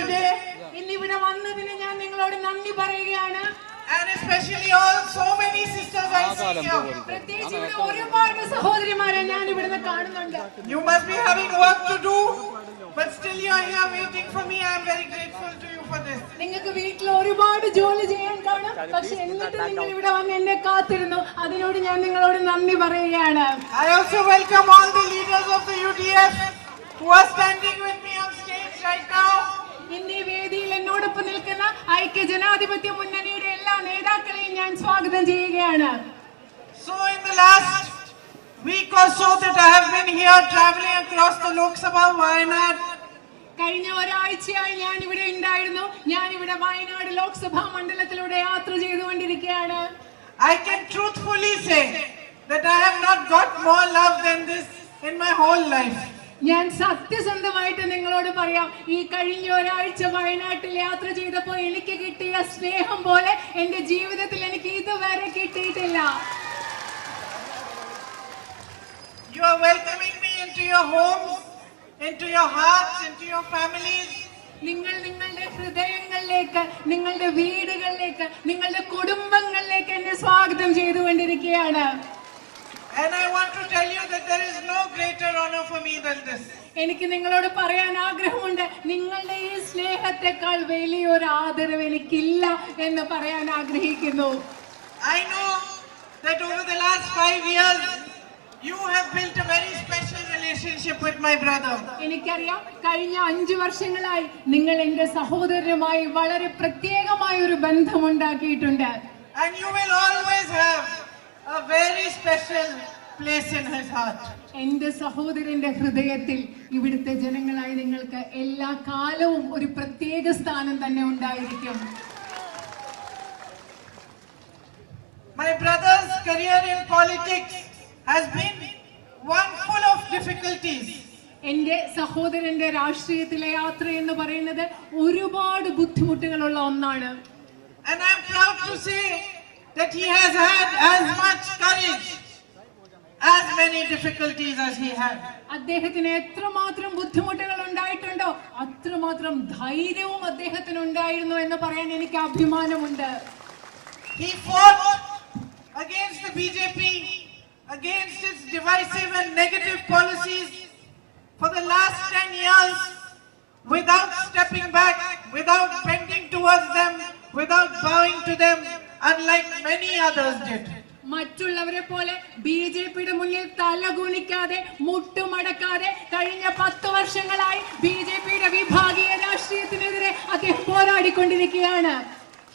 today. ഇന്നിവിടെ വന്നതിന് ഞാൻ നിങ്ങളോട് നന്ദി പറയുകയാണ്. And especially all so many sisters I see here. പ്രത്യേകിച്ച് ഇവിടെ ഒരുപാട് സഹോദരിമാരെ ഞാൻ ഇവിടുന്ന് കാണുന്നുണ്ട്. You must be having work to do, but still you are here waiting for me. I am very grateful to you for this. നിങ്ങൾക്ക് വീട്ടിൽ ഒരുപാട് ജോലി ചെയ്യാൻ കാണും, പക്ഷെ എന്നിട്ട് നിങ്ങൾ ഇവിടെ വന്ന് എന്നെ കാത്തിരുന്നു. അതിനോട് ഞാൻ നിങ്ങളോട് നന്ദി പറയുകയാണ്. I also welcome all the leaders of the UDF who are standing with me on stage right now. ഇന്ന് ഈ വേദിയിൽ എന്നോടൊപ്പം നിൽക്കുന്ന ഐക്യ ജനാധിപത്യ മുന്നണിയുടെ എല്ലാ നേതാക്കളെയും ഞാൻ സ്വാഗതം ചെയ്യുകയാണ്. So in the last week or so that I have been here traveling across the Lok Sabha Wayanad, കഴിഞ്ഞ ഒരാഴ്ചയായി ഞാൻ ഇവിടെ ഉണ്ടായിരുന്നു. ഞാൻ ഇവിടെ വയനാട് ലോക്സഭാ മണ്ഡലത്തിലൂടെ യാത്ര ചെയ്തുകൊണ്ടിരിക്കുകയാണ്. I can truthfully say that I have not got more love than this in my whole life. ഞാൻ സത്യസന്ധമായിട്ട് നിങ്ങളോട് പറയാം, ഈ കഴിഞ്ഞ ഒരാഴ്ച വയനാട്ടിൽ യാത്ര ചെയ്തപ്പോൾ എനിക്ക് കിട്ടിയ സ്നേഹം പോലെ എന്റെ ജീവിതത്തിൽ എനിക്ക് ഇതുവരെ കിട്ടിയിട്ടില്ല. You are welcoming me into your homes, into your hearts, into your families. നിങ്ങൾ നിങ്ങളുടെ ഹൃദയങ്ങളിലേക്ക്, നിങ്ങളുടെ വീടുകളിലേക്ക്, നിങ്ങളുടെ കുടുംബങ്ങളിലേക്ക് എന്നെ സ്വാഗതം ചെയ്തുകൊണ്ടിരിക്കുകയാണ്. And I want to tell you that there is no greater honor for me than this. എനിക്ക് നിങ്ങളോട് പറയാൻ ആഗ്രഹമുണ്ട്, നിങ്ങളുടെ ഈ സ്നേഹത്തെക്കാൾ വലിയൊരു ആദരവ് എനിക്കില്ല എന്ന് പറയാൻ ആഗ്രഹിക്കുന്നു. I know that over the last 5 years you have built a very special relationship with my brother. എനിക്കറിയാം, കഴിഞ്ഞ 5 വർഷങ്ങളായി നിങ്ങൾ എന്റെ സഹോദരനുമായി വളരെ പ്രത്യേകമായ ഒരു ബന്ധമുണ്ടാക്കിയിട്ടുണ്ട്. And you will always have a very special place in his heart. എന്റെ സഹോദരന്റെ ഹൃദയത്തിൽ ഇവിടുത്തെ ജനങ്ങളായി നിങ്ങൾക്ക് എല്ലാ കാലവും ഒരു പ്രത്യേക സ്ഥാനം തന്നെ ഉണ്ടായിരിക്കും. My brother's career in politics has been one full of difficulties. എന്റെ സഹോദരന്റെ രാഷ്ട്രീയത്തിലെ യാത്ര എന്ന് പറയുന്നത് ഒരുപാട് ബുദ്ധിമുട്ടുകളുള്ള ഒന്നാണ്. And I am proud to say that he has had as much courage, as many difficulties as he had. അദ്ദേഹത്തിന് എത്രമാത്രം ബുദ്ധിമുട്ടുകൾ ഉണ്ടായിട്ടുണ്ടോ അത്രമാത്രം ധൈര്യവും അദ്ദേഹത്തിന് ഉണ്ടായിരുന്നു എന്ന് പറയാൻ എനിക്ക് അഭിമാനമുണ്ട്. He fought against the BJP, against its divisive and negative policies for the last 10 years without stepping back, without bending towards them, without bowing to them, unlike many others did. മറ്റുള്ളവരെ പോലെ ബിജെപിയുടെ മുന്നിൽ തലകുനിക്കാതെ മുട്ടുമടക്കാതെ കഴിഞ്ഞ 10 വർഷങ്ങളായി ബിജെപിയുടെ വിഭാഗീയ രാഷ്ട്രീയത്തിനെതിരെ അദ്ദേഹം പോരാടിക്കൊണ്ടിരിക്കുകയാണ്.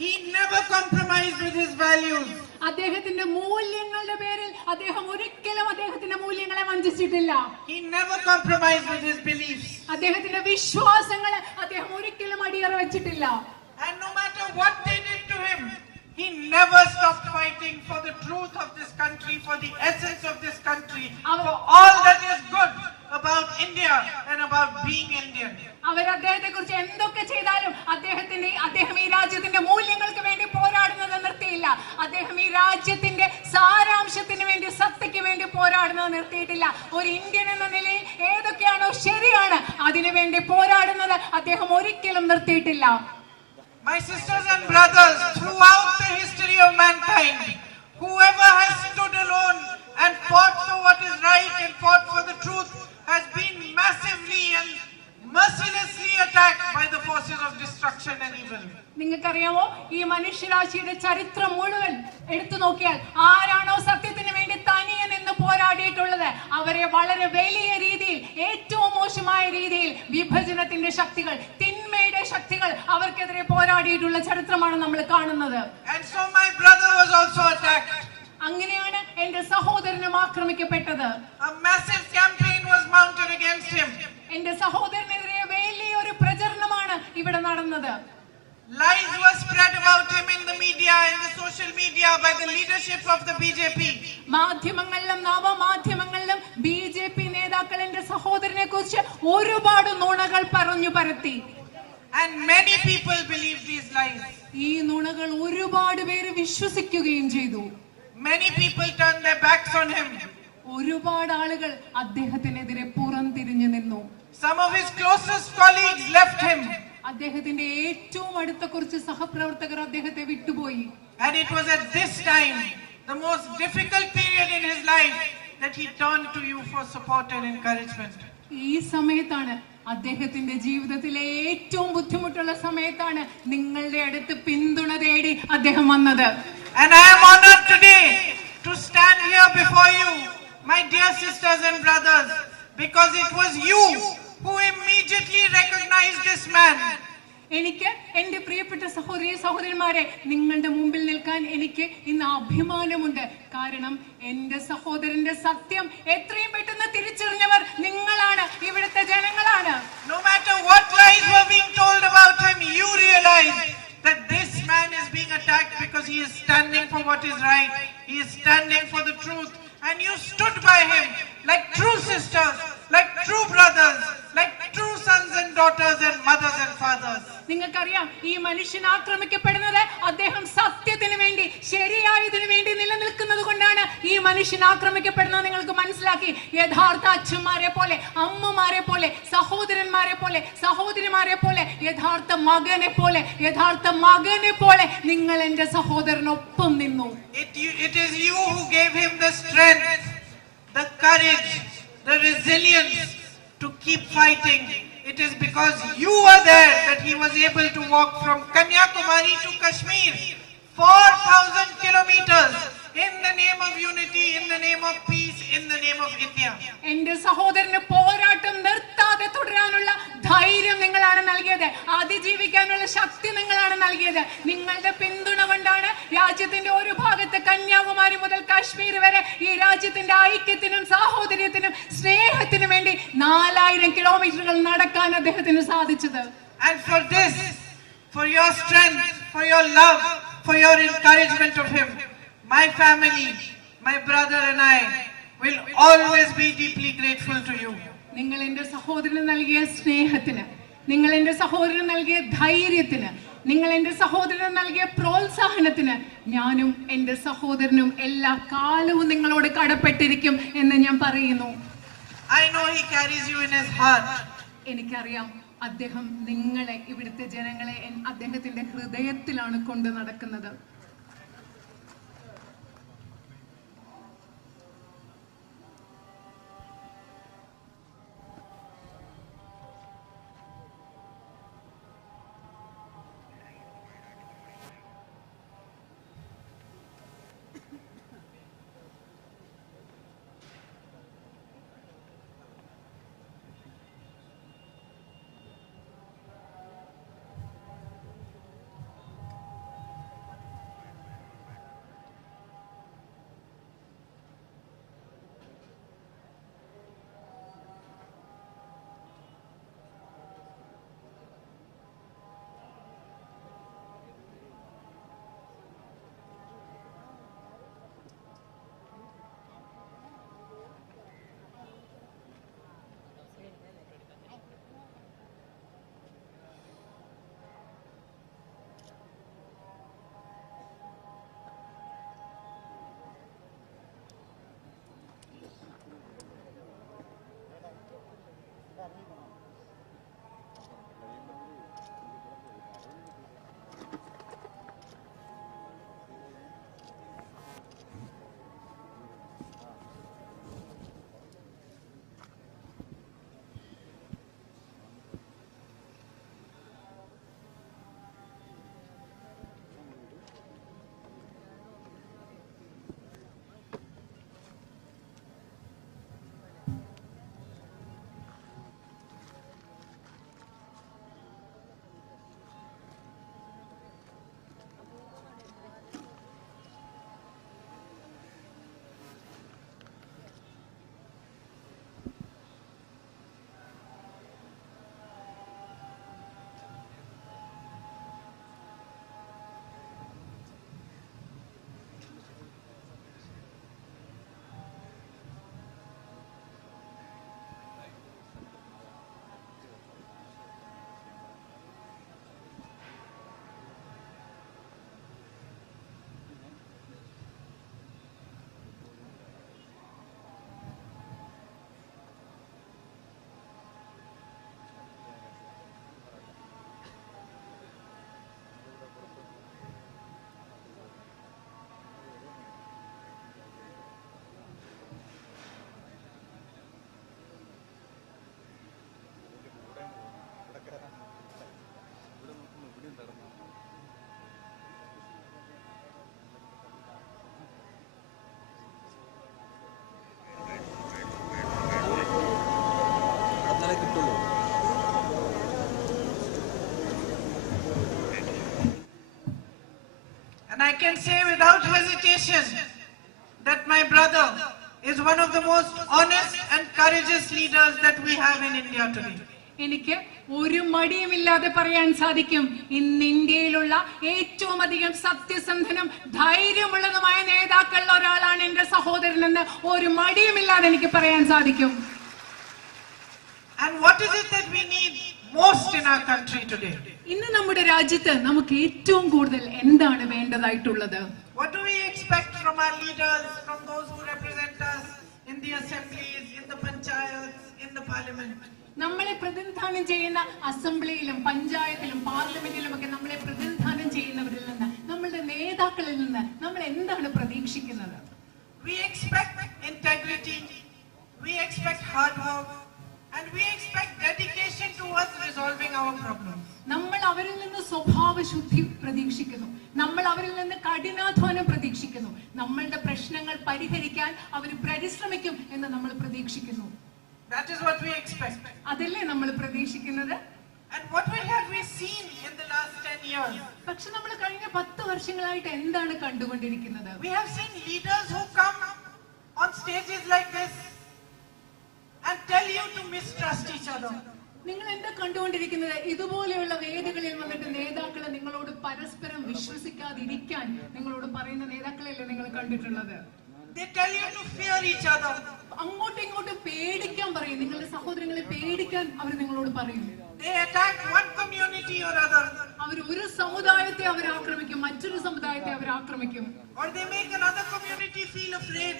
He never compromised with his values. അദ്ദേഹത്തിന്റെ മൂല്യങ്ങളുടെ പേരിൽ അദ്ദേഹം ഒരിക്കലും അദ്ദേഹത്തിന്റെ മൂല്യങ്ങളെ വഞ്ചിച്ചിട്ടില്ല. He never compromised with his beliefs. അദ്ദേഹത്തിന്റെ വിശ്വാസങ്ങളെ അദ്ദേഹം ഒരിക്കലും അടിയറ വെച്ചിട്ടില്ല. And no matter what they did to him, he never stopped fighting for the truth of this country, for the essence of this country, for all that is good about India and about being Indian. അവർ അദ്ദേഹത്തെ കുറിച്ച് എന്തൊക്കെ ചെയ്താലും അദ്ദേഹം ഈ രാജ്യത്തിന്റെ മൂല്യങ്ങൾക്ക് വേണ്ടി പോരാടുന്നത് നിർത്തിയില്ല. അദ്ദേഹം ഈ രാജ്യത്തിന്റെ സാരാംശത്തിന് വേണ്ടി, സത്തയ്ക്ക് വേണ്ടി പോരാടുന്നത് നിർത്തിയിട്ടില്ല. ഒരു ഇന്ത്യൻ എന്ന നിലയിൽ ഏതൊക്കെയാണോ ശരിയാണ് അതിനു വേണ്ടി പോരാടുന്നത് അദ്ദേഹം ഒരിക്കലും നിർത്തിയിട്ടില്ല. My sisters and brothers, throughout the history of mankind, whoever has stood alone and fought for what is right and fought for the truth has been massively and mercilessly attacked by the forces of destruction and evil. നിങ്ങൾക്കറിയാമോ, ഈ മനുഷ്യരാശിയുടെ ചരിത്രം മുഴുവൻ എടുത്തു നോക്കിയാൽ ആരാണോ സത്യത്തിന് വേണ്ടി തനിയെ നിന്ന് പോരാടിയിട്ടുള്ളത് അവരെ വളരെ വലിയ രീതിയിൽ, ഏറ്റവും മോശമായ രീതിയിൽ വിഭജനത്തിന്റെ ശക്തികൾ, തിന്മയുടെ ശക്തികൾ അവർക്കെതിരെ പോരാടിയിട്ടുള്ള ചരിത്രമാണ് നമ്മൾ കാണുന്നത്. And so my brother was also attacked. അങ്ങനെയാണ് എന്റെ സഹോദരനും ആക്രമിക്കപ്പെട്ടത്. A massive campaign was mounted against him. എന്റെ സഹോദരനെതിരെ വലിയൊരു പ്രചരണമാണ് ഇവിടെ നടന്നത്. Lies were spread about him in the media, in the social media, by the leadership of the BJP. മാധ്യമങ്ങളിലും നവമാധ്യമങ്ങളിലും BJP നേതാക്കൾ എന്റെ സഹോദരനെ കുറിച്ച് ഒരുപാട് നുണകൾ പറഞ്ഞു പരത്തി. And many people believed these lies. ഈ നുണകൾ ഒരുപാട് പേര് വിശ്വസിക്കുകയും ചെയ്തു. Many people turned their backs on him. ഒരുപാട് ആളുകൾ അദ്ദേഹത്തിനെതിരെ പുറംതിരിഞ്ഞു നിന്നു. Some of his closest colleagues left him. അദ്ദേഹത്തിന്റെ ഏറ്റവും അടുത്ത കുറച്ച് സഹപ്രവർത്തകർ അദ്ദേഹത്തെ വിട്ടുപോയി. And it was at this time, the most difficult period in his life, that he turned to you for support and encouragement. ഈ സമയത്താണ്, അദ്ദേഹത്തിന്റെ ജീവിതത്തിലെ ഏറ്റവും ബുദ്ധിമുട്ടുള്ള സമയത്താണ് നിങ്ങളുടെ അടുത്ത് പിന്തുണ തേടി അദ്ദേഹം വന്നത്. And I am honored today to stand here before you, my dear sisters and brothers, because it was you who immediately recognized this man. എനിക്ക് എന്റെ പ്രിയപ്പെട്ട സഹോദരി സഹോദരന്മാരെ, നിങ്ങളുടെ മുമ്പിൽ നിൽക്കാൻ എനിക്ക് ഇന്ന് അഭിമാനമുണ്ട്. കാരണം എന്റെ സഹോദരന്റെ സത്യം എത്രയും പെട്ടെന്ന് തിരിച്ചറിഞ്ഞവർ നിങ്ങളാണ്, ഇവിടുത്തെ ജനങ്ങളാണ്. No matter what lies were being told about him, you realized that this man is being attacked because he is standing for what is right. He is standing for the truth. And you stood by him like true sisters, like true brothers, like true sons and daughters and mothers and fathers. നിങ്ങൾക്കറിയാം, ഈ മനുഷ്യൻ ആക്രമിക്കപ്പെടുന്നത് അദ്ദേഹം സത്യത്തിന് വേണ്ടി, ശരിയായതിനു വേണ്ടി നിലനിൽക്കുന്നത് കൊണ്ടാണ് ഈ മനുഷ്യൻ ആക്രമിക്കപ്പെടുന്നത്. നിങ്ങൾക്ക് മനസ്സിലാക്കി, യഥാർത്ഥ അച്ഛന്മാരെ പോലെ, അമ്മമാരെ പോലെ, സഹോദരന്മാരെ പോലെ, സഹോദരിമാരെ പോലെ, യഥാർത്ഥ മകനെ പോലെ നിങ്ങൾ എന്റെ സഹോദരനൊപ്പം നിന്നു. It is you who gave him the strength, the courage, the resilience to keep fighting. It is because you were there that he was able to walk from Kanyakumari to Kashmir, 4,000 kilometers, in the name of unity, in the name of peace, in the name of India. എന്റെ സഹോദരന് പോരാട്ടം നിർത്താതെ തുടരാനുള്ള ധൈര്യം നിങ്ങളാണ് നൽകിയത്, അതിജീവിക്കാനുള്ള ശക്തി നിങ്ങളാണ് നൽകിയത്. നിങ്ങളുടെ പിന്തുണ കൊണ്ടാണ് രാജ്യത്തിന്റെ ഒരു ഭാഗത്ത് കന്യാകുമാരി മുതൽ കാശ്മീർ വരെ ഈ രാജ്യത്തിന്റെ ഐക്യത്തിനും സാഹോദര്യത്തിനും സ്നേഹത്തിനും വേണ്ടി 4000 കിലോമീറ്ററുകൾ നടക്കാൻ അദ്ദേഹത്തിന് സാധിച്ചത്. And for this, for your strength, for your love, for your encouragement of him, my family, my brother and I will always be deeply grateful to you. നിങ്ങൾ എന്റെ സഹോദരന് നൽകിയ സ്നേഹത്തിന്, നിങ്ങൾ എന്റെ സഹോദരന് നൽകിയ ധൈര്യത്തിന്, നിങ്ങൾ എന്റെ സഹോദരന് നൽകിയ പ്രോത്സാഹനത്തിന് ഞാനും എന്റെ സഹോദരനും എല്ലാ കാലവും നിങ്ങളോട് കടപ്പെട്ടിരിക്കും എന്ന് ഞാൻ പറയുന്നു. I know he carries you in his heart. എനിക്കറിയാം, അദ്ദേഹം നിങ്ങളെ, ഇവിടുത്തെ ജനങ്ങളെ അദ്ദേഹത്തിന്റെ ഹൃദയത്തിലാണ് കൊണ്ടു നടക്കുന്നത്. can say without hesitation that my brother is one of the most honest and courageous leaders that we have in India today. എനിക്ക് ഒരു മടിയുമില്ലാതെ പറയാൻ സാധിക്കും, ഇന്ന് ഇന്ത്യയിലുള്ള ഏറ്റവും അധികം സത്യസന്ധനും ധൈര്യമുള്ളതുമായ നേതാക്കളിൽ ഒരാളാണ് എന്റെ സഹോദരനെന്ന് ഒരു മടിയുമില്ലാതെ എനിക്ക് പറയാൻ സാധിക്കും. And what is it that we need most in our country today? ഇന്ന് നമ്മുടെ രാജ്യത്ത് നമുക്ക് ഏറ്റവും കൂടുതൽ എന്താണ് വേണ്ടതായിട്ടുള്ളത്? What do we expect from our leaders, from those who represent us in the assemblies, in the panchayats, in the parliament? നമ്മളെ പ്രതിനിധാനം ചെയ്യുന്ന അസംബ്ലിയിലും പഞ്ചായത്തിലും പാർലമെന്റിലും ഒക്കെ നമ്മളെ പ്രതിനിധാനം ചെയ്യുന്നവരിൽ നിന്ന്, നമ്മളുടെ നേതാക്കളിൽ നിന്ന് നമ്മൾ എന്താണ് പ്രതീക്ഷിക്കുന്നത്? We expect integrity, we expect hard work, and we expect dedication towards resolving our problems. നമ്മൾ അവരിൽ നിന്ന് സ്വഭാവശുദ്ധി പ്രതീക്ഷിക്കുന്നു, നമ്മൾ അവരിൽ നിന്ന് കഠിനാധ്വാനം പ്രതീക്ഷിക്കുന്നു, നമ്മളുടെ പ്രശ്നങ്ങൾ പരിഹരിക്കാൻ അവർ പരിശ്രമിക്കും എന്ന് നമ്മൾ പ്രതീക്ഷിക്കുന്നു. That is what we expect. അതല്ലേ നമ്മൾ പ്രതീക്ഷിക്കുന്നത്? And what have we seen in the last 10 years? പക്ഷെ നമ്മൾ കഴിഞ്ഞ 10 വർഷങ്ങളായിട്ട് എന്താണ് കണ്ടുകൊണ്ടിരിക്കുന്നത്? We have seen leaders who come on stages like this and tell you to mistrust each other. നിങ്ങൾ എന്താ കണ്ടുകൊണ്ടിരിക്കുന്നത്? ഇതുപോലെയുള്ള വേദികളിൽ വന്നിട്ട് നേതാക്കളെ നിങ്ങളോട് പരസ്പരം വിശ്വസിക്കാതിരിക്കാൻ നിങ്ങളോട് പറയുന്ന നേതാക്കളെയല്ലേ നിങ്ങൾ കണ്ടിട്ടുള്ളത്? They tell you to fear each other. അങ്ങോട്ടും ഇങ്ങോട്ടും പേടിക്കാൻ പറയും, നിങ്ങളുടെ സഹോദരങ്ങളെ പേടിക്കാൻ അവർ നിങ്ങളോട് പറയും. They attack one community or other. അവർ ഒരു സമുദായത്തെ അവർ ആക്രമിക്കും, മറ്റൊരു സമുദായത്തെ അവർ ആക്രമിക്കും. Or they make another community feel afraid.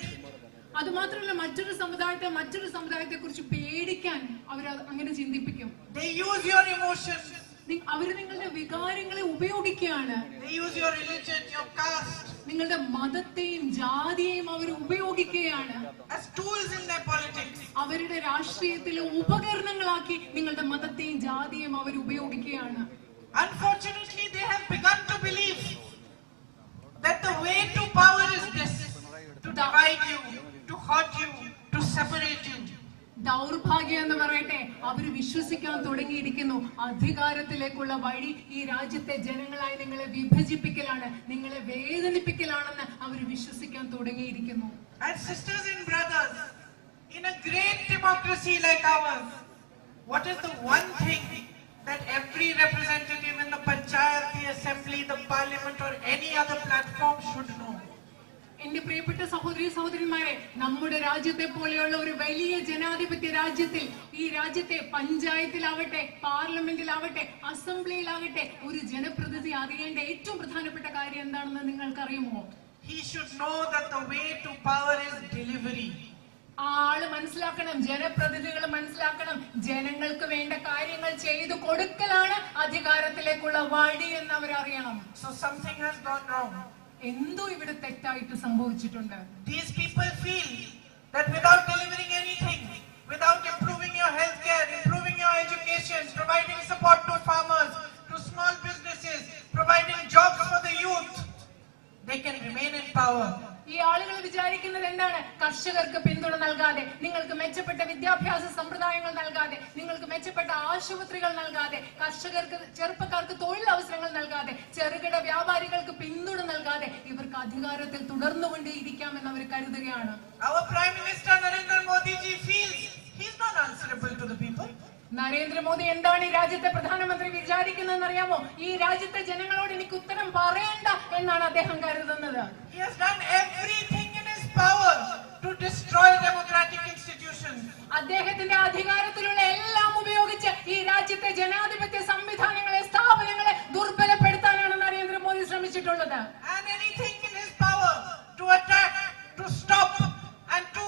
അത് മാത്രമല്ല, മറ്റൊരു സമുദായത്തെ കുറിച്ച് പേടിക്കാൻ അവർ അങ്ങനെ ചിന്തിപ്പിക്കും. They use your emotions. അവർ നിങ്ങളുടെ വികാരങ്ങളെ ഉപയോഗിക്കുകയാണ്. They use your religion, your caste. നിങ്ങളുടെ മതത്തെയും ജാതിയെയും അവർ ഉപയോഗിക്കുകയാണ്. As tools in their politics. അവരുടെ രാഷ്ട്രീയത്തിലെ ഉപകരണങ്ങളാക്കി നിങ്ങളുടെ മതത്തെയും ജാതിയെയും അവർ ഉപയോഗിക്കുകയാണ്. Unfortunately, they have begun to believe that the way to power is this: to divide you, to hurt you, to separate you. ദൗർഭാഗ്യം എന്ന് പറയട്ടെ, അവർ വിശ്വസിക്കാൻ തുടങ്ങിയിരിക്കുന്നു അധികാരത്തിലേക്കുള്ള വഴി ഈ രാജ്യത്തെ ജനങ്ങളായി നിങ്ങളെ വിഭജിപ്പിക്കലാണ്, നിങ്ങളെ വേദനിപ്പിക്കലാണെന്ന് അവർ വിശ്വസിക്കാൻ തുടങ്ങിയിരിക്കുന്നു. And sisters and brothers, in a great democracy like ours, what is the one thing that every representative in the panchayat, the assembly, the parliament or any other platform should know? എന്റെ പ്രിയപ്പെട്ട സഹോദരന്മാരെ, നമ്മുടെ രാജ്യത്തെ പോലെയുള്ള ഒരു വലിയ ജനാധിപത്യ രാജ്യത്തിൽ, ഈ രാജ്യത്തെ പഞ്ചായത്തിലാവട്ടെ, പാർലമെന്റിലാവട്ടെ, അസംബ്ലിയിലാവട്ടെ, ഒരു ജനപ്രതിനിധി അറിയേണ്ട ഏറ്റവും പ്രധാനപ്പെട്ട കാര്യം എന്താണെന്ന് നിങ്ങൾക്കറിയുമോ? He should know that the way to power is delivery. ആള് മനസ്സിലാക്കണം, ജനപ്രതിനിധികൾ മനസ്സിലാക്കണം, ജനങ്ങൾക്ക് വേണ്ട കാര്യങ്ങൾ ചെയ്തു കൊടുക്കലാണ് അധികാരത്തിലേക്കുള്ള വഴി എന്ന് അവരറിയണം. So something has gone wrong. എന്തോ ഇവിടെ തെറ്റായിട്ട് സംഭവിച്ചിട്ടുണ്ട്. These people feel that without delivering anything, without improving your healthcare, improving your education, providing support to farmers, to small businesses, providing jobs for the youth, they can remain in power. ഈ ആളുകൾ വിചാരിക്കുന്നത് എന്താണ്? കർഷകർക്ക് പിന്തുണ നൽകാതെ, നിങ്ങൾക്ക് മെച്ചപ്പെട്ട വിദ്യാഭ്യാസ സമ്പ്രദായങ്ങൾ നൽകാതെ, നിങ്ങൾക്ക് മെച്ചപ്പെട്ട ആശുപത്രികൾ നൽകാതെ, കർഷകർക്ക്, ചെറുപ്പക്കാർക്ക് തൊഴിലവസരങ്ങൾ നൽകാതെ, ചെറുകിട വ്യാപാരികൾക്ക് പിന്തുണ നൽകാതെ ഇവർക്ക് അധികാരത്തിൽ തുടർന്നുകൊണ്ടേയിരിക്കാമെന്ന് അവർ കരുതുകയാണ്. Our Prime Minister Narendra Modi ji feels he's not answerable to the people. Narendra Modi എന്താണ് ഈ രാജ്യത്തെ പ്രധാനമന്ത്രി വിചാരിക്കുന്നതെന്ന് അറിയാമോ? ഈ രാജ്യത്തെ ജനങ്ങളോട് എനിക്ക് ഉത്തരം പറയണ്ട എന്നാണ് അദ്ദേഹം കരുതുന്നത്. He has done everything in his power to destroy democratic institutions. അദ്ദേഹത്തിന്റെ അധികാരത്തിലുള്ള എല്ലാം ഉപയോഗിച്ച് ഈ രാജ്യത്തെ ജനാധിപത്യ സംവിധാനങ്ങളെ, സ്ഥാപനങ്ങളെ ദുർബലപ്പെടുത്താനാണ് Narendra Modi ശ്രമിച്ചിട്ടുള്ളത്. And anything in his power to attack, to stop and to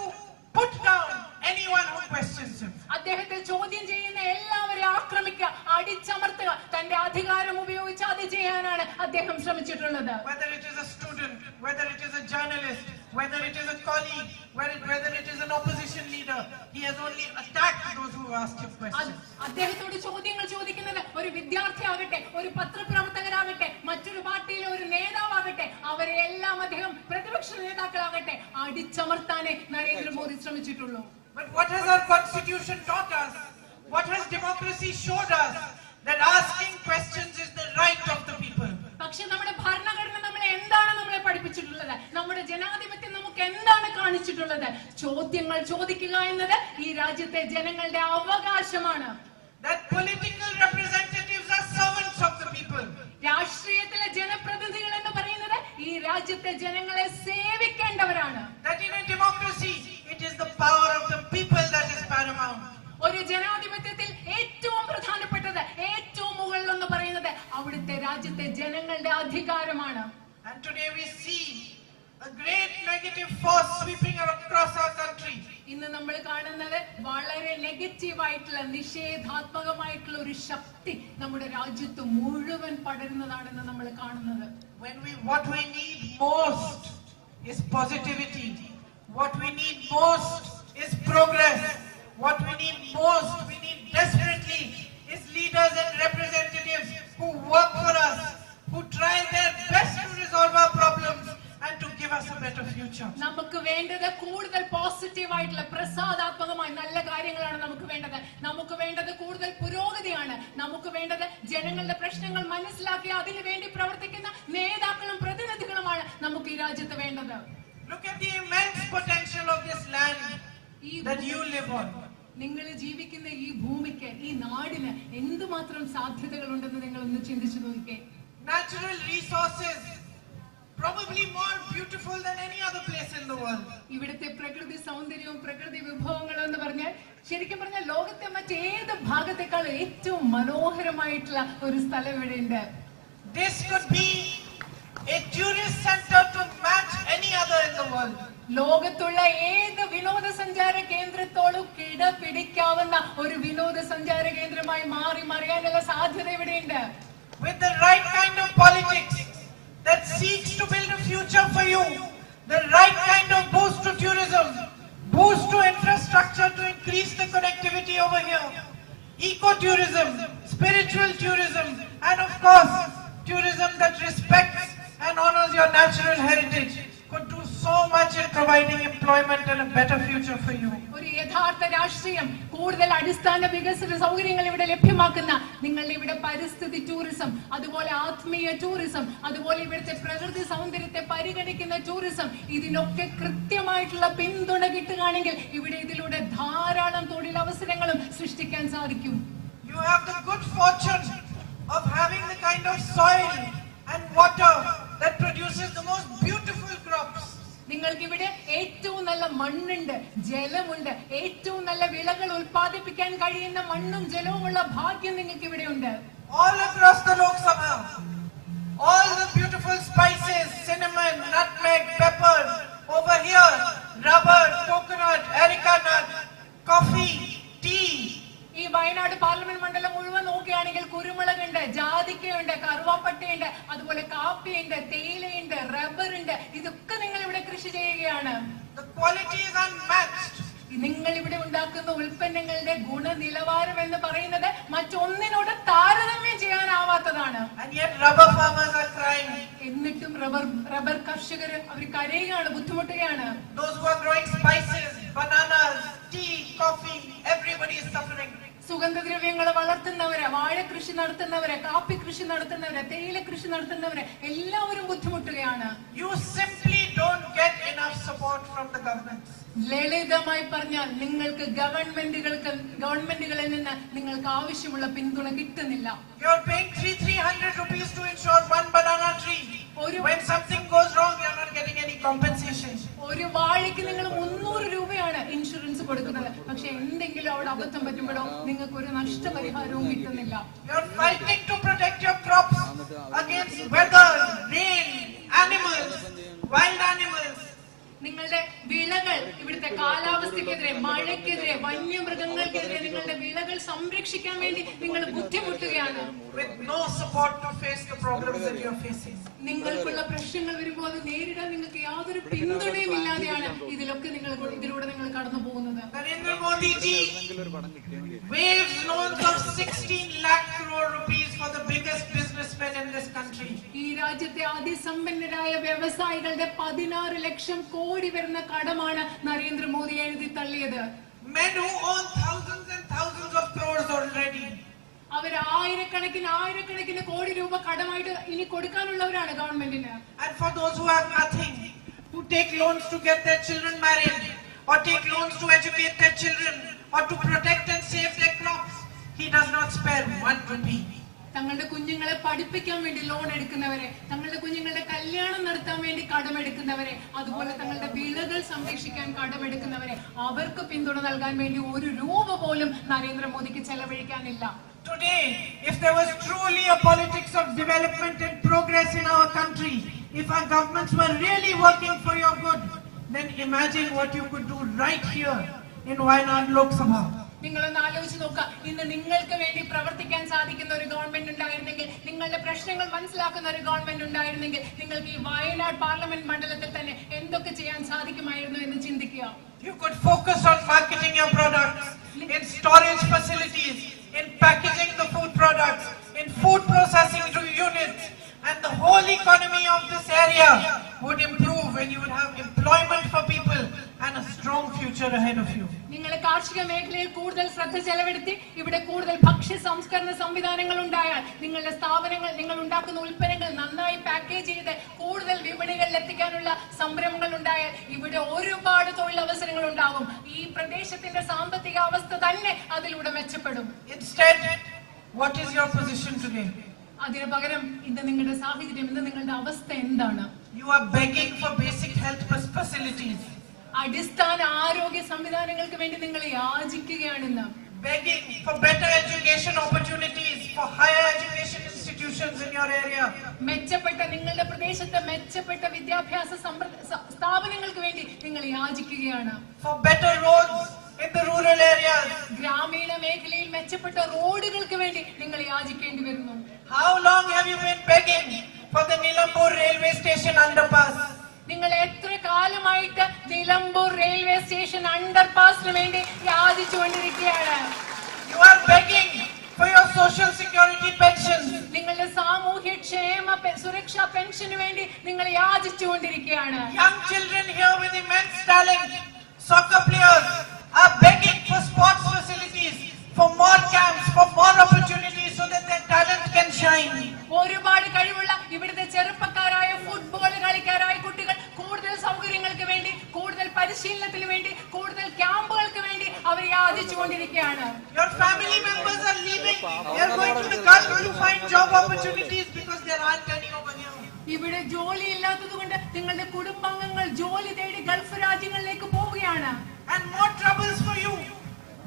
put down anyone who questions him. അദ്ദേഹത്തെ ചോദ്യം ചെയ്യുന്ന എല്ലാവരെയും ആക്രമിക്കുക, അടിച്ചമർത്തുക, തന്റെ അധികാരം ഉപയോഗിച്ച് അത് ചെയ്യാനാണ് അദ്ദേഹം ശ്രമിച്ചിട്ടുള്ളത്. Whether it is a student, whether it is a journalist, whether it is a colleague, whether it is an opposition leader, he has only attacked those who asked him questions. അദ്ദേഹത്തോട് ചോദ്യങ്ങൾ ചോദിക്കുന്നത് ഒരു വിദ്യാർത്ഥിയാകട്ടെ, ഒരു പത്രപ്രവർത്തകരാകട്ടെ, മറ്റൊരു പാർട്ടിയിലെ ഒരു നേതാവാകട്ടെ, അവരെ എല്ലാം അദ്ദേഹം പ്രതിപക്ഷ നേതാക്കളാകട്ടെ അടിച്ചമർത്താനേ Narendra Modi ശ്രമിച്ചിട്ടുള്ളൂ. But what has our constitution taught us? What has democracy showed us? That asking questions is the right of the people. പക്ഷേ നമ്മുടെ ഭരണഘടന നമ്മളെ എന്താണ് ചോദ്യങ്ങൾ ചോദിക്കുക എന്നത് ഈ രാജ്യത്തെ ജനങ്ങളുടെ അവകാശമാണ്. That political representatives are servants of the people. രാഷ്ട്രീയത്തിലെ ജനപ്രതിനിധികൾ എന്ന് പറയുന്നത് ഈ രാജ്യത്തെ ജനങ്ങളെ സേവിക്കേണ്ടവരാണ്. That in a democracy it is the power of the people that is paramount. ഒരു ജനാധിപത്യത്തിൽ ഏറ്റവും പ്രധാനപ്പെട്ടത്, ഏറ്റവും മുകളിൽ എന്ന് പറയുന്നത് അവിടുത്തെ രാജ്യത്തെ ജനങ്ങളുടെ അധികാരമാണ്. And today we see a great negative force sweeping across our country. ഇന്ന് നമ്മൾ കാണുന്നത് വളരെ നെഗറ്റീവ് ആയിട്ടുള്ള, നിഷേധാത്മകമായിട്ടുള്ള ഒരു ശക്തി നമ്മുടെ രാജ്യത്ത് മുഴുവൻ പടരുന്നതാണെന്ന് നമ്മൾ കാണുന്നത്. What we need most is positivity. What we need most is progress. What we need most, we need desperately, is leaders and representatives who work for us, who try their best to resolve our problems and to give us a better future. നമുക്ക് വേണ്ടത് കൂടുതൽ positive ആയിട്ടുള്ള, പ്രസാദാത്മകമായ നല്ല കാര്യങ്ങളാണ് നമുക്ക് വേണ്ടത്. നമുക്ക് വേണ്ടത് കൂടുതൽ പുരോഗതിയാണ്. നമുക്ക് വേണ്ടത് ജനങ്ങളുടെ പ്രശ്നങ്ങൾ മനസ്സിലാക്കി അതിനു വേണ്ടി പ്രവർത്തിക്കുന്ന നേതാക്കളും പ്രതിനിധികളുമാണ് നമുക്ക് ഈ രാജ്യത്ത് വേണ്ടത്. Look at the immense potential of this land that you live on. നിങ്ങൾ ജീവിക്കുന്ന ഈ ഭൂമിക്ക്, ഈ നാടിന് എന്തുമാത്രം സാധ്യതകൾ ഉണ്ടെന്ന് നിങ്ങൾ ഒന്ന് ചിന്തിച്ചു നോക്കിക്കേ. Natural resources probably more beautiful than any other place in the world. ഇവിടുത്തെ പ്രകൃതി സൗന്ദര്യവും പ്രകൃതി വിഭവങ്ങളും എന്ന് പറഞ്ഞാൽ ശരിക്കും പറഞ്ഞാൽ ലോകത്തെ മറ്റേത് ഭാഗത്തേക്കാൾ ഏറ്റവും മനോഹരമായിട്ടുള്ള ഒരു സ്ഥലം ഇവിടെയുണ്ട്. This could be a tourist center to match any other in the world. ലോകത്തുള്ള ഏത് വിനോദസഞ്ചാര കേന്ദ്രത്തോടും കിടപിടിക്കാവുന്ന ഒരു വിനോദസഞ്ചാര കേന്ദ്രമായി മാറിയാനുള്ള സാധ്യത ഇവിടെയുണ്ട്. With the right kind of politics that seeks to build a future for you, the right kind of boost to tourism, boost to infrastructure to increase the connectivity over here, ecotourism, spiritual tourism, and of course, tourism that respects and honors your natural heritage, could do so much in providing employment and a better future for you. ഒരു യഥാർത്ഥ രാഷ്ട്രീയം കൂടുതൽ അടിസ്ഥാന വികസന സൗകര്യങ്ങൾ ഇവിടെ ലഭ്യമാക്കുന്ന, നിങ്ങളുടെ ഇവിടെ പരിസ്ഥിതി ടൂറിസം, അതുപോലെ ആത്മീയ ടൂറിസം, അതുപോലെ ഇവിടുത്തെ പ്രകൃതി സൗന്ദര്യത്തെ പരിഗണിക്കുന്ന ടൂറിസം, ഇതിനൊക്കെ കൃത്യമായിട്ടുള്ള പിന്തുണ കിട്ടുകയാണെങ്കിൽ ഇവിടെ ഇതിലൂടെ ധാരാളം തൊഴിലവസരങ്ങളും സൃഷ്ടിക്കാൻ സാധിക്കും. You have the good fortune of having the kind of soil and water that produces the most beautiful crops. നിങ്ങൾക്ക് ഇവിടെ ഏറ്റവും നല്ല മണ്ണുണ്ട്, ജലമുണ്ട്, ഏറ്റവും നല്ല വിളകൾ ഉൽപ്പാദിപ്പിക്കാൻ കഴിയുന്ന മണ്ണും ജലവുമുള്ള ഭാഗ്യം നിങ്ങൾക്ക് ഇവിടെ ഉണ്ട്. All across the Lok Sabha, all the beautiful spices, cinnamon, nutmeg, pepper, over here, rubber, coconut, areca nut, coffee, tea. ഈ വയനാട് പാർലമെന്റ് മണ്ഡലം മുഴുവൻ നോക്കുകയാണെങ്കിൽ കുരുമുളകുണ്ട്, ജാതിക്കയുണ്ട്, കറുവാപ്പട്ടയുണ്ട്, അതുപോലെ കാപ്പിയുണ്ട്, തേയിലയുണ്ട്, റബ്ബർ ഉണ്ട്. ഇതൊക്കെ നിങ്ങൾ ഇവിടെ കൃഷി ചെയ്യുകയാണ്. The quality is unmatched. നിങ്ങൾ ഇവിടെ ഉണ്ടാക്കുന്ന ഉൽപ്പന്നങ്ങളുടെ ഗുണനിലവാരം എന്ന് പറയുന്നത് മറ്റൊന്നിനോട് താരതമ്യം ചെയ്യാനാവാത്തതാണ്. And yet rubber farmers are crying. എന്നിട്ടും റബ്ബർ കർഷകർ അവർ കരയുകയാണ്, ബുദ്ധിമുട്ടുകയാണ്. Those who are growing spices, bananas, tea, coffee, everybody is suffering. സുഗന്ധദ്രവ്യങ്ങൾ വളർത്തുന്നവരെ, വാഴ കൃഷി നടത്തുന്നവരെ, കാപ്പി കൃഷി നടത്തുന്നവരെ, തേയില കൃഷി നടത്തുന്നവരെ എല്ലാവരും ബുദ്ധിമുട്ടുകയാണ്. You simply don't get enough support from the government. ലളിതമായി പറഞ്ഞാൽ നിങ്ങൾക്ക് ഗവൺമെന്റുകളിൽ നിന്ന് നിങ്ങൾക്ക് ആവശ്യമുള്ള പിന്തുണ കിട്ടുന്നില്ല. You are paying 300 rupees to insure one banana tree. When something goes wrong, you are not getting any compensation. ഒരു വാഴയ്ക്ക് നിങ്ങൾ 300 രൂപയാണ് ഇൻഷുറൻസ് കൊടുക്കുന്നത്. പക്ഷെ എന്തെങ്കിലും അവിടെ അബദ്ധം പറ്റുമ്പോഴോ നിങ്ങൾക്ക് ഒരു നഷ്ടപരിഹാരവും കിട്ടുന്നില്ല. You are fighting to protect your crops against weather, rain, animals, wild animals. നിങ്ങളുടെ വിളകൾ ഇവിടുത്തെ കാലാവസ്ഥക്കെതിരെ, മഴയ്ക്കെതിരെ, വന്യമൃഗങ്ങൾക്കെതിരെ നിങ്ങളുടെ വിളകൾ സംരക്ഷിക്കാൻ വേണ്ടി നിങ്ങൾ ബുദ്ധിമുട്ടുകയാണ്. With no support to face the problems that you are facing. നിങ്ങൾക്കുള്ള പ്രശ്നങ്ങൾ വരുമ്പോൾ അത് നേരിടാൻ നിങ്ങൾക്ക് യാതൊരു പിന്തുണയും ഇല്ലാതെയാണ് ഇതിലൂടെ നിങ്ങൾ കടന്നു പോകുന്നത്. Narendra Modi ji waves loans of 16 lakh crore rupees for the biggest businessmen in this country. ഈ രാജ്യത്തെ അതിസമ്പന്നരായ വ്യവസായികളുടെ 16 ലക്ഷം കോടി വരുന്ന കടമാണ് നരേന്ദ്രമോദി എഴുതി തള്ളിയത്. Men who own thousands and thousands of crores already. അവർ ആയിരക്കണക്കിന് കോടി രൂപ കടമായിട്ട് ഇനി കൊടുക്കാനുള്ളവരാണ് ഗവൺമെന്റിന്. And for those who have nothing, who take loans to get their children married, or take loans to educate their children, or to protect and save their crops. He does not spare 1 rupee. തങ്ങളുടെ കുഞ്ഞുങ്ങളെ പഠിപ്പിക്കാൻ വേണ്ടി loan എടുക്കുന്നവരെ, തങ്ങളുടെ കുഞ്ഞുങ്ങളുടെ കല്യാണം നടത്താൻ വേണ്ടി കടമെടുക്കുന്നവരെ, അതുപോലെ തങ്ങളുടെ വിളകൾ സംരക്ഷിക്കാൻ കടമെടുക്കുന്നവരെ, അവർക്ക് പിന്തുണ നൽകാൻ വേണ്ടി 1 രൂപ പോലും നരേന്ദ്രമോദിക്ക് ചെലവഴിക്കാനില്ല. Today, if there was truly a politics of development and progress in our country, if our governments were really working for your good, then imagine what you could do right here in Wayanad Lok Sabha. നിങ്ങളൊന്ന് ആലോചിച്ച് നോക്കുക, ഇന്ന് നിങ്ങൾക്ക് വേണ്ടി പ്രവർത്തിക്കാൻ സാധിക്കുന്ന ഒരു government ഉണ്ടായിരുന്നെങ്കിൽ, നിങ്ങളുടെ പ്രശ്നങ്ങൾ മനസ്സിലാക്കുന്ന ഒരു ഗവൺമെന്റ് ഉണ്ടായിരുന്നെങ്കിൽ, നിങ്ങൾക്ക് ഈ വയനാട് പാർലമെന്റ് മണ്ഡലത്തിൽ തന്നെ എന്തൊക്കെ ചെയ്യാൻ സാധിക്കുമായിരുന്നു എന്ന് ചിന്തിക്കുക. You could focus on marketing your products, in storage facilities, in packaging the food products, in food processing units, and the whole economy of this area would improve when you would have employment for people and a strong future ahead of you. നിങ്ങൾ കാർഷിക മേഖലയിൽ കൂടുതൽ ശ്രദ്ധ ചെലവെടുത്തി ഇവിടെ കൂടുതൽ ഭക്ഷ്യ സംസ്കരണ സംവിധാനങ്ങൾ ഉണ്ടായാൽ, നിങ്ങളുടെ സ്ഥാപനങ്ങൾ, നിങ്ങൾ ഉണ്ടാക്കുന്ന ഉൽപ്പന്നങ്ങൾ നന്നായി പാക്കേജ് ചെയ്ത് കൂടുതൽ വിപണികളിൽ എത്തിക്കാനുള്ള സംരംഭങ്ങൾ ഉണ്ടായാൽ ഇവിടെ ഒരുപാട് തൊഴിലവസരങ്ങൾ ഉണ്ടാകും. ഈ പ്രദേശത്തിന്റെ സാമ്പത്തിക അവസ്ഥ തന്നെ അതിലൂടെ മെച്ചപ്പെടും. Instead, what is your position today? അതിനു പകരം ഇന്ന് നിങ്ങളുടെ സാഹചര്യം, ഇന്ന് നിങ്ങളുടെ അവസ്ഥ എന്താണ്? You are begging for basic health facilities. അടിസ്ഥാന ആരോഗ്യ സംവിധാനങ്ങൾക്ക് വേണ്ടി നിങ്ങൾ യാചിക്കുകയാണെന്ന്. Begging for better education opportunities, for higher education institutions in your area. മെച്ചപ്പെട്ട, നിങ്ങളുടെ പ്രദേശത്തെ മെച്ചപ്പെട്ട വിദ്യാഭ്യാസ സ്ഥാപനങ്ങൾക്ക് വേണ്ടി നിങ്ങൾ യാചിക്കുകയാണ്. For better roads in the rural areas. ഗ്രാമീണ മേഖലയിൽ മെച്ചപ്പെട്ട റോഡുകൾക്ക് വേണ്ടി നിങ്ങൾ യാചിക്കേണ്ടി വരുന്നു. How long have you been begging for the Nilambur railway station underpass? നിങ്ങൾ എത്ര കാലമായിട്ട് നിലമ്പൂർ റെയിൽവേ സ്റ്റേഷൻ അണ്ടർപാസിന് വേണ്ടി യാചിച്ചുകൊണ്ടിരിക്കുകയാണ്? You are begging for your social security pensions. നിങ്ങളുടെ സാമൂഹ്യ ക്ഷേമ സുരക്ഷാ പെൻഷന് വേണ്ടി നിങ്ങൾ യാചിച്ചുകൊണ്ടിരിക്കുകയാണ്. Young children here with immense talent, soccer players, are begging for sports facilities, for more camps, for more opportunities so that their talent can shine. ഒരുപാട് കഴിവുള്ള ഇവിടുത്തെ ചെറുപ്പക്കാരായ ഫുട്ബോൾ കളിക്കാരായ കുട്ടികൾ കൂടുതൽ സൗകര്യങ്ങൾക്ക് വേണ്ടി, കൂടുതൽ പരിശീലനത്തിന് വേണ്ടി, കൂടുതൽ ക്യാമ്പുകൾക്ക് വേണ്ടി അവർ യാചിച്ചുകൊണ്ടിരിക്കുകയാണ്. Your family members are leaving. They are going to the Gulf to find job opportunities because there aren't any over here. ഇവിടെ ജോലി ഇല്ലാത്തത് കൊണ്ട് നിങ്ങളുടെ കുടുംബാംഗങ്ങൾ ജോലി തേടി ഗൾഫ് രാജ്യങ്ങളിലേക്ക് പോവുകയാണ്. And more troubles for you.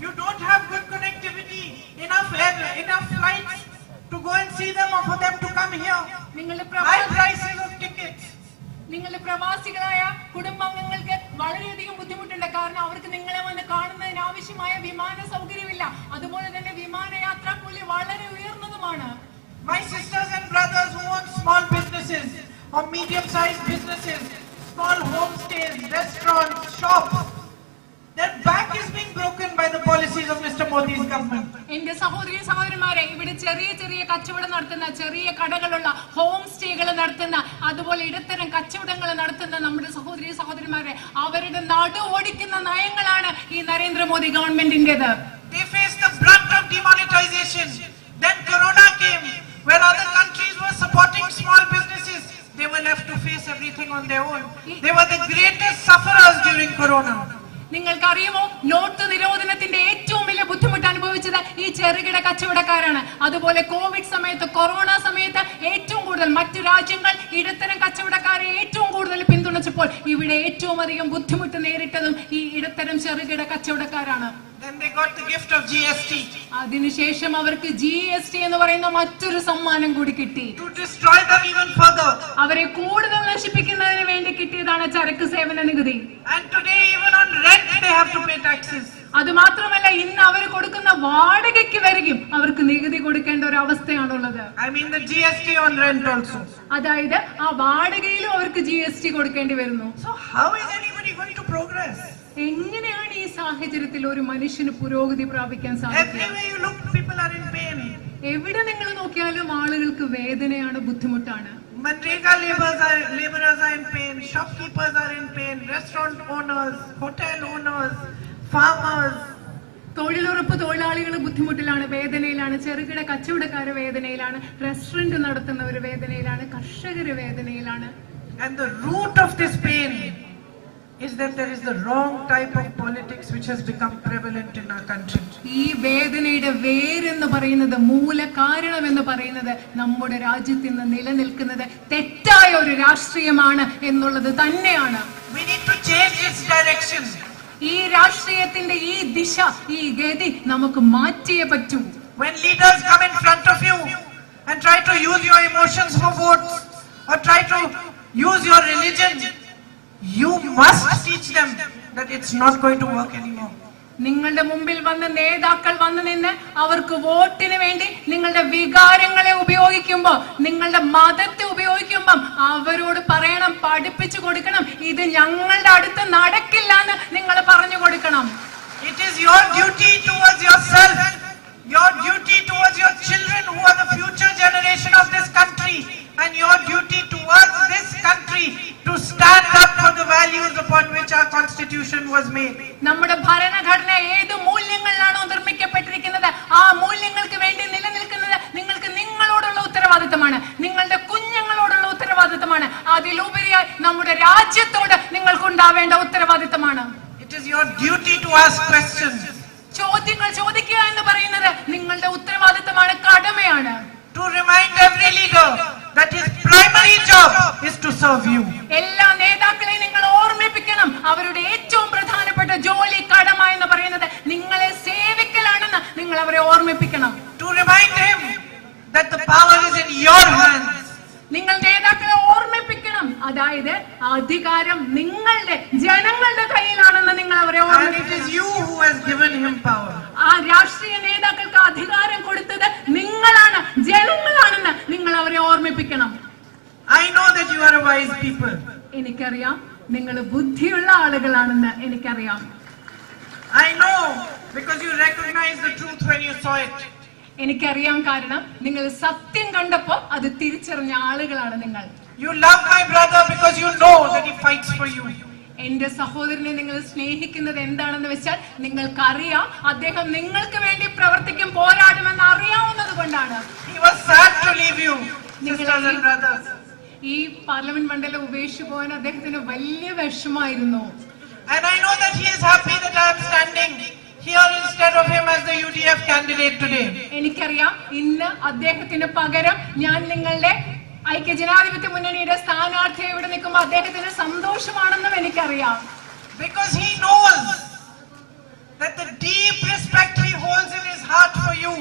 You don't have good connectivity, enough flights to go and see them or for them to come here. High prices of tickets. നിങ്ങളുടെ പ്രവാസികളായ കുടുംബാംഗങ്ങൾക്ക് വളരെയധികം ബുദ്ധിമുട്ടുണ്ട്. കാരണം അവർക്ക് നിങ്ങളെ വന്ന് കാണുന്നതിന് ആവശ്യമായ വിമാന സൗകര്യമില്ല. അതുപോലെ തന്നെ വിമാനയാത്രാ കൂലി വളരെ ഉയർന്നതുമാണ്. My sisters and brothers who own small businesses or medium-sized businesses, small homestays, restaurants, shops, their back is being broken by the policies of Mr. Modi's government. എന്റെ സഹോദരി സഹോദരന്മാരെ, ഇവിടെ ചെറിയ ചെറിയ കച്ചവടം നടത്തുന്ന, ചെറിയ കടകളുള്ള, ഹോം സ്റ്റേകൾ നടത്തുന്ന, അതുപോലെ ഇടത്തരം കച്ചവടങ്ങൾ നടത്തുന്ന നമ്മുടെ സഹോദരി സഹോദരന്മാരെ, അവരുടെ നടു ഓടിക്കുന്ന നയങ്ങളാണ് ഈ Narendra Modi ഗവൺമെന്റിന്റേത്. They face the brunt of demonetization. Then Corona came, where other countries were supporting small businesses. They were left to face everything on their own. They were the greatest sufferers during Corona. നിങ്ങൾക്കറിയുമോ, not നിരോധനത്തിന്റെ ഏറ്റവും വലിയ ബുദ്ധിമുട്ട് അനുഭവിച്ചത് ഈ ചെറുകിട കച്ചവടക്കാരാണ്. അതുപോലെ Covid സമയത്ത്, corona സമയത്ത് ഏറ്റവും കൂടുതൽ മറ്റു രാജ്യങ്ങൾ ഇടത്തരം കച്ചവടക്കാരെ ഏറ്റവും കൂടുതൽ പിന്തുണച്ചപ്പോൾ ഇവിടെ ഏറ്റവും അധികം ബുദ്ധിമുട്ട് നേരിട്ടതും ഈ ഇടത്തരം ചെറുകിട കച്ചവടക്കാരാണ്. Then they got the gift of GST. അതിനുശേഷം അവർക്ക് GST എന്ന് പറയുന്ന മറ്റൊരു സമ്മാനം കൂടി കിട്ടി. To destroy them even further. അവരെ കൂടുതൽ നശിപ്പിക്കുന്നതിന് വേണ്ടി കിട്ടിയതാണ് ചരക്ക് സേവന നികുതി. And today even on rent they have to pay taxes. അത് മാത്രമല്ല, ഇന്ന് അവർ കൊടുക്കുന്ന വാടകയ്ക്ക് വരെയും അവർക്ക് നികുതി കൊടുക്കേണ്ട ഒരു അവസ്ഥയാണുള്ളത്. I mean the GST on rent also. അതായത് ആ വാടകയിലും അവർക്ക് GST കൊടുക്കേണ്ടി വരുന്നു. So how is anybody going to progress? എങ്ങനെയാണ് ഈ സാഹചര്യത്തിൽ ഒരു മനുഷ്യന് പുരോഗതി പ്രാപിക്കാൻ സാധിക്കുക? Everywhere you look, people are in pain. എവിടെ നിങ്ങൾ നോക്കിയാലും ആളുകൾക്ക് വേദനയാണ്, ബുദ്ധിമുട്ടാണ്. Manrega laborers are in pain, shopkeepers are in pain, restaurant owners, hotel owners, farmers. തൊഴിലുറപ്പ് തൊഴിലാളികൾ ബുദ്ധിമുട്ടിലാണ്, വേദനയിലാണ്. ചെറുകിട കച്ചവടക്കാര് വേദനയിലാണ്. റെസ്റ്റോറന്റ് നടത്തുന്നവർ വേദനയിലാണ്. കർഷകര് വേദനയിലാണ്. And the root of this pain is that there is the wrong type of politics which has become prevalent in our country. ഈ വേദനയുടെ വേരെന്ന് പറയുന്നത്, മൂല കാരണം എന്ന് പറയുന്നത് നമ്മുടെ രാജ്യത്ത് ഇന്ന് നിലനിൽക്കുന്നത് തെറ്റായ ഒരു രാഷ്ട്രീയമാണ് എന്നുള്ളത് തന്നെയാണ്. We need to change its direction. ഈ രാഷ്ട്രീയത്തിന്റെ ഈ ദിശ, ഈ ഗതി നമുക്ക് മാറ്റിയേ പറ്റൂ. When leaders come in front of you and try to use your emotions for votes or try to use your religion, you must teach them that it's not going to work anymore. നിങ്ങളുടെ മുമ്പിൽ വന്ന നേതാക്കൾ വന്നു നിന്ന് അവർക്ക് വോട്ടിന് വേണ്ടി നിങ്ങളുടെ വികാരങ്ങളെ ഉപയോഗിക്കുമ്പോൾ, നിങ്ങളുടെ മതത്തെ ഉപയോഗിക്കുമ്പോൾ അവരോട് പറയണം, പഠിപ്പിച്ചു കൊടുക്കണം, ഇത് ഞങ്ങളുടെ അടുത്ത് നടക്കില്ല എന്ന് നിങ്ങൾ പറഞ്ഞു കൊടുക്കണം. It is your duty towards yourself, your duty towards your children who are the future generation of this country, and your duty towards this country to stand up for the values upon which our constitution was made. നമ്മുടെ ഭരണഘടന ഏത് മൂല്യങ്ങളിലാണോ നിർമ്മിക്കപ്പെട്ടിരിക്കുന്നത് ആ മൂല്യങ്ങൾക്ക് വേണ്ടി നിലനിൽക്കുന്നത് നിങ്ങൾക്ക് നിങ്ങളോടുള്ള ഉത്തരവാദിത്തമാണ്, നിങ്ങളുടെ കുഞ്ഞുങ്ങളോടുള്ള ഉത്തരവാദിത്തമാണ്, അതിലുപരിയായി നമ്മുടെ രാജ്യത്തോട് നിങ്ങൾക്കുണ്ടാവേണ്ട ഉത്തരവാദിത്തമാണ്. It is your duty to ask questions. ചോദ്യങ്ങൾ ചോദിക്കുക എന്ന് പറയുന്നത് നിങ്ങളുടെ ഉത്തരവാദിത്തമാണ്, കടമയാണ്. To remind every leader that his primary job is to serve you. എല്ലാ നേതാക്കളെയും നിങ്ങൾ ഓർമ്മിപ്പിക്കണം, അവരുടെ ഏറ്റവും പ്രധാനപ്പെട്ട ജോലി, കടമ എന്ന് പറയുന്നത് നിങ്ങളെ സേവിക്കലാണെന്ന് നിങ്ങൾ അവരെ ഓർമ്മിപ്പിക്കണം. To remind him that the power is in your hands. നിങ്ങൾ നേതാക്കളെ ഓർമ്മിപ്പിക്കണം, അതായത് അധികാരം നിങ്ങളുടെ ജനങ്ങളുടെ കയ്യിലാണെന്ന് നിങ്ങൾ അവരെ And it is you who has given him power. ആ രാഷ്ട്രീയ നേതാക്കൾക്ക് അധികാരം കൊടുത്തത് നിങ്ങളാണ്, ജനങ്ങളാണെന്ന് നിങ്ങൾ അവരെ ഓർമ്മിപ്പിക്കണം. I know that you are a wise people. എനിക്കറിയാം നിങ്ങൾ ബുദ്ധിയുള്ള ആളുകളാണെന്ന് എനിക്കറിയാം. I know because you recognize the truth when you saw it. എനിക്കറിയാം, കാരണം നിങ്ങൾ സത്യം കണ്ടപ്പോ അത് തിരിച്ചറിഞ്ഞ ആളുകളാണ് നിങ്ങൾ. You love my brother because you know that he fights for you. എന്റെ സഹോദരനെ നിങ്ങൾ സ്നേഹിക്കുന്നത് എന്താണെന്ന് വെച്ചാൽ നിങ്ങൾക്കറിയാം, അദ്ദേഹം നിങ്ങൾക്ക് വേണ്ടി പ്രവർത്തിക്കും, പോരാടുമെന്ന് അറിയാവുന്നത് കൊണ്ടാണ്. He was sad to leave you, sisters and brothers. ഈ പാർലമെന്റ് മണ്ഡലം ഉപേക്ഷിച്ചു പോകാൻ അദ്ദേഹത്തിന് വലിയ വിഷമായിരുന്നു. And I know that he is happy that I am standing here instead of him as the UDF candidate today. എനിക്കറിയാം, ഇന്ന് അദ്ദേഹത്തിന് പകരം ഞാൻ നിങ്ങളുടെ ഐക്യജനാധിപത്യ മുന്നണിയുടെ സ്ഥാനാർത്ഥിയെ ഇവിടെ നിൽക്കുമ്പോൾ അദ്ദേഹത്തിന് സന്തോഷമാണെന്നും എനിക്കറിയാം. Because he knows that the deep respect he holds in his heart for you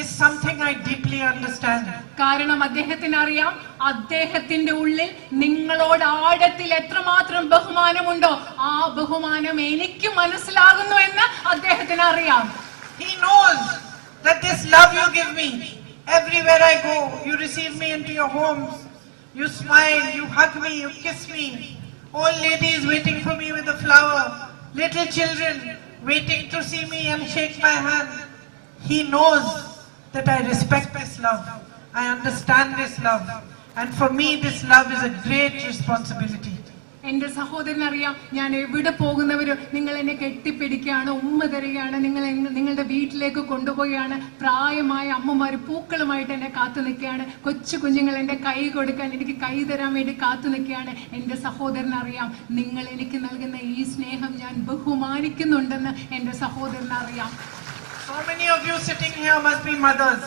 is something I deeply understand. കാരണം അദ്ദേഹത്തിന് അറിയാം, അദ്ദേഹത്തിന്റെ ഉള്ളിൽ നിങ്ങളോട് ആഴത്തിൽ എത്രമാത്രം ബഹുമാനമുണ്ടോ ആ ബഹുമാനം എനിക്ക് മനസ്സിലാകുന്നു എന്ന് അദ്ദേഹത്തിന് അറിയാം. He knows that this love you give me, everywhere I go, you receive me into your homes, you smile, you hug me, you kiss me, old ladies waiting for me with a flower, little children waiting to see me and shake my hand. He knows that I respect this love, I understand this love, and for me this love is a great responsibility. എന്റെ സഹോദരൻ അറിയാം, ഞാൻ എവിടെ പോകുന്നവരും നിങ്ങൾ എന്നെ കെട്ടിപ്പിടിക്കുകയാണ്, ഉമ്മ തരികയാണ്, നിങ്ങളുടെ വീട്ടിലേക്ക് കൊണ്ടുപോവുകയാണ്. പ്രായമായ അമ്മമാര് പൂക്കളുമായിട്ട് എന്നെ കാത്തു നിൽക്കുകയാണ്. കൊച്ചു കുഞ്ഞുങ്ങൾ എന്റെ കൈ കൊടുക്കാൻ, എനിക്ക് കൈ തരാൻ വേണ്ടി കാത്തു നിൽക്കുകയാണ്. എന്റെ സഹോദരൻ അറിയാം, നിങ്ങൾ എനിക്ക് നൽകുന്ന ഈ സ്നേഹം ഞാൻ ബഹുമാനിക്കുന്നുണ്ടെന്ന് എന്റെ സഹോദരൻ അറിയാം. So many of you sitting here must be mothers.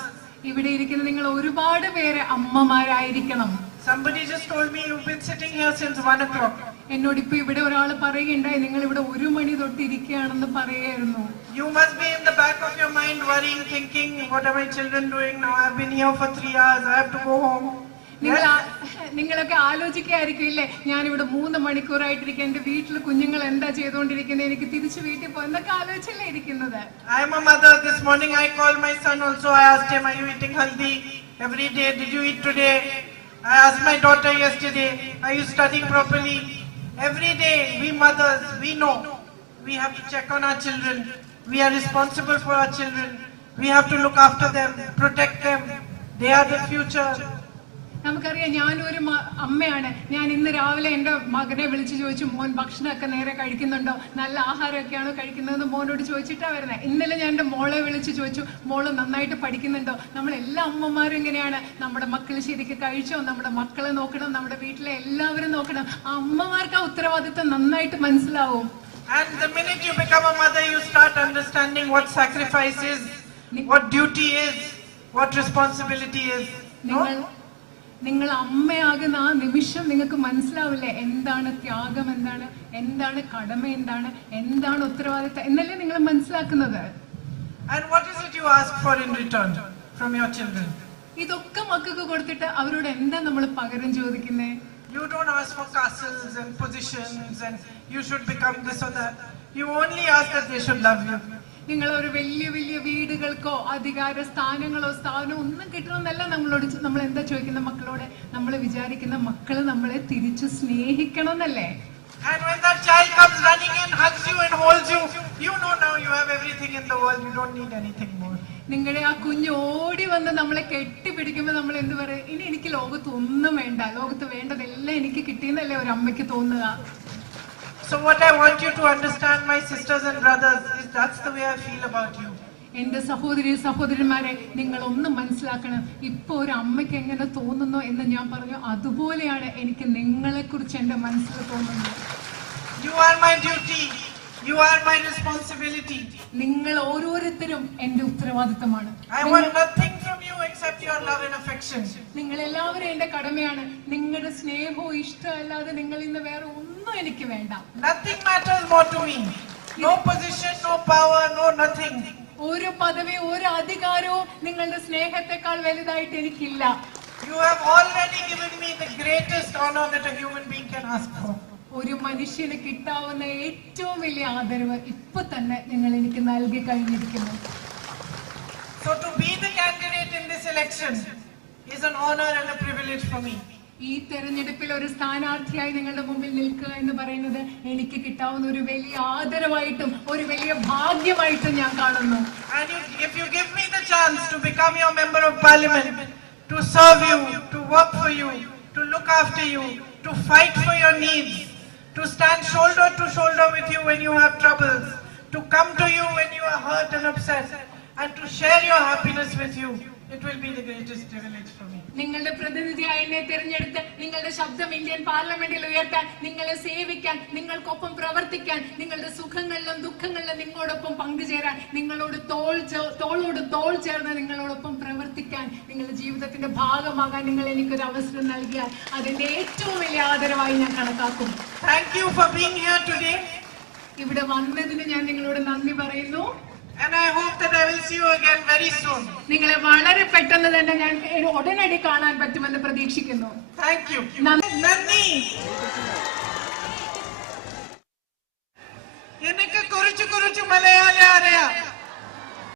ഇവിടെ ഇരിക്കുന്ന നിങ്ങൾ ഒരുപാട് പേര് അമ്മമാരായിരിക്കണം. Somebody just told me you've been sitting here since 1 o'clock. എന്നോട് ഇപ്പൊ ഇവിടെ ഒരാൾ പറയുകയുണ്ടായി, നിങ്ങൾ ഇവിടെ 1 മണി തൊട്ട് ഇരിക്കുകയാണെന്ന് പറയായിരുന്നു. You must be in the back of your mind worrying, thinking, what are my children doing now? I've been here for 3 hours, I have to go home. നിങ്ങളൊക്കെ ആലോചിക്കായിരിക്കും ഇല്ലേ, ഞാനിവിടെ 3 മണിക്കൂറായിട്ടിരിക്കും, എന്റെ വീട്ടിൽ കുഞ്ഞുങ്ങൾ എന്താ ചെയ്തുകൊണ്ടിരിക്കുന്നത്, എനിക്ക് തിരിച്ചു വീട്ടിൽ പോ എന്നൊക്കെ ആലോചിച്ചല്ലേ ഇരിക്കുന്നത്. I am a mother. This morning I called my son also. I asked him, are you eating haldi every day? Did you eat today? I asked my daughter yesterday, are you studying properly? Every day we mothers, we know we have to check on our children. We are responsible for our children. We have to look after them, protect them. They are the future. നമുക്കറിയാം, ഞാനൊരു അമ്മയാണ്. ഞാൻ ഇന്ന് രാവിലെ എൻ്റെ മകനെ വിളിച്ചു ചോദിച്ചു, മോൻ ഭക്ഷണമൊക്കെ നേരെ കഴിക്കുന്നുണ്ടോ, നല്ല ആഹാരമൊക്കെയാണോ കഴിക്കുന്നതെന്ന് മോനോട് ചോദിച്ചിട്ടാണ് വരുന്നത്. ഇന്നലെ ഞാൻ എൻ്റെ മോളെ വിളിച്ചു ചോദിച്ചു, മോള് നന്നായിട്ട് പഠിക്കുന്നുണ്ടോ. നമ്മളെല്ലാ അമ്മമാരും ഇങ്ങനെയാണ്, നമ്മുടെ മക്കൾ ശരിക്കും കഴിച്ചോ, നമ്മുടെ മക്കളെ നോക്കണം, നമ്മുടെ വീട്ടിലെ എല്ലാവരും നോക്കണം. ആ അമ്മമാർക്ക് ആ ഉത്തരവാദിത്വം നന്നായിട്ട് മനസ്സിലാവും. And the minute you become a mother, you start understanding what sacrifice is, what duty is, what responsibility is. നിങ്ങൾ അമ്മയാകുന്ന ആ നിമിഷം നിങ്ങൾക്ക് മനസ്സിലാവില്ലേ എന്താണ് ത്യാഗം, എന്താണ് കടമ, എന്താണ് ഉത്തരവാദിത്തം എന്നല്ലേ നിങ്ങൾ മനസ്സിലാക്കുന്നത്. And what is it you ask for in return from your children? ഇതൊക്കെ മക്കൾക്ക് കൊടുത്തിട്ട് അവരോട് എന്താ നമ്മൾ പകരം ചോദിക്കുന്നത്? You don't ask for castles and positions and you should become this or that. You only ask that they should love you. നിങ്ങൾ ഒരു വലിയ വലിയ വീടുകൾക്കോ അധികാര സ്ഥാനങ്ങളോ ഒന്നും കിട്ടണമെന്നല്ല നമ്മൾ എന്താ ചോദിക്കുന്ന മക്കളോട്. നമ്മൾ വിചാരിക്കുന്ന മക്കള് നമ്മളെ തിരിച്ചു സ്നേഹിക്കണം എന്നല്ലേ. And when that child comes running in, hugs you and holds you, you know now you have everything in the world. You don't need anything more. നിങ്ങളുടെ ആ കുഞ്ഞ് ഓടി വന്ന് നമ്മളെ കെട്ടിപ്പിടിക്കുമ്പോൾ നമ്മൾ എന്ത് പറയും? ഇനി എനിക്ക് ലോകത്ത് ഒന്നും വേണ്ട, ലോകത്ത് വേണ്ടതെല്ലാം എനിക്ക് കിട്ടിയെന്നല്ലേ ഒരു അമ്മയ്ക്ക് തോന്നുക. So what I want you to understand, my sisters and brothers, is that's the way I feel about you. എന്റെ സഹോദരന്മാരെ, നിങ്ങൾ ഒന്ന് മനസ്സിലാക്കണം. ഇപ്പൊ ഒരു അമ്മയ്ക്ക് എങ്ങനെ തോന്നുന്നു എന്ന് ഞാൻ പറഞ്ഞു, അതുപോലെയാണ് എനിക്ക് നിങ്ങളെ കുറിച്ച് എന്റെ മനസ്സിൽ തോന്നുന്നത്. You are my duty. You are my responsibility. നിങ്ങൾ ഓരോരുത്തരും എന്റെ ഉത്തരവാദിത്തമാണ്. I want nothing from you except your love and affection. നിങ്ങൾ എല്ലാവരും എന്റെ കടമയാണ്. നിങ്ങളുടെ സ്നേഹവും ഇഷ്ടവും അല്ലാതെ നിങ്ങൾ ഇന്ന് വേറെ ഒന്നും എനിക്ക് വേണ്ട. Nothing matters more to me. No position, no power, no nothing. ഒരു പദവി, ഒരു അധികാരവും നിങ്ങളുടെ സ്നേഹത്തെക്കാൾ വലുതായിട്ട് എനിക്കില്ല. You have already given me the greatest honor that a human being can ask for. ഒരു മനുഷ്യന് കിട്ടാവുന്ന ഏറ്റവും വലിയ ആദരവ് ഇപ്പൊ തന്നെ നിങ്ങൾ എനിക്ക് നൽകി കഴിഞ്ഞിരിക്കുന്നു. So to be the candidate in this election is an honor and a privilege for me. ഈ തെരഞ്ഞെടുപ്പിൽ ഒരു സ്ഥാനാർത്ഥിയായി നിങ്ങളുടെ മുമ്പിൽ നിൽക്കുക എന്ന് പറയുന്നത് എനിക്ക് കിട്ടാവുന്ന ഒരു വലിയ ആദരവായിട്ടും ഒരു വലിയ ഭാഗ്യമായിട്ടും ഞാൻ കാണുന്നു. And if you give me the chance to become your member of parliament, to serve you, to work for you, to look after you, to fight for your needs, to stand shoulder to shoulder with you when you have troubles, to come to you when you are hurt and upset, and to share your happiness with you, it will be the greatest privilege for me. നിങ്ങളുടെ പ്രതിനിധിയായി എന്നെ തിരഞ്ഞെടുത്ത് നിങ്ങളുടെ ശബ്ദം Indian പാർലമെന്റിൽ ഉയർത്താൻ, നിങ്ങളെ സേവിക്കാൻ, നിങ്ങൾക്കൊപ്പം പ്രവർത്തിക്കാൻ, നിങ്ങളുടെ സുഖങ്ങളിലും ദുഃഖങ്ങളിലും നിങ്ങളോടൊപ്പം പങ്കുചേരാൻ, നിങ്ങളോട് തോളോട് തോൾ ചേർന്ന് നിങ്ങളോടൊപ്പം പ്രവർത്തിക്കാൻ, നിങ്ങളുടെ ജീവിതത്തിന്റെ ഭാഗമാകാൻ നിങ്ങൾ എനിക്കൊരു അവസരം നൽകിയാൽ അതിന്റെ ഏറ്റവും വലിയ ആദരവായി ഞാൻ കണക്കാക്കും. Thank you for being here today. ഇവിടെ വന്നതിന് ഞാൻ നിങ്ങളോട് നന്ദി പറയുന്നു. And I hope that I will see you again very soon. നിങ്ങളെ വളരെ പെട്ടെന്ന് തന്നെ ഞാൻ ഉടനടി കാണാൻ പറ്റുമെന്ന് പ്രതീക്ഷിക്കുന്നു. Thank you. നന്ദി. എനിക്ക് കുറച്ച് മലയാളം അറിയാം.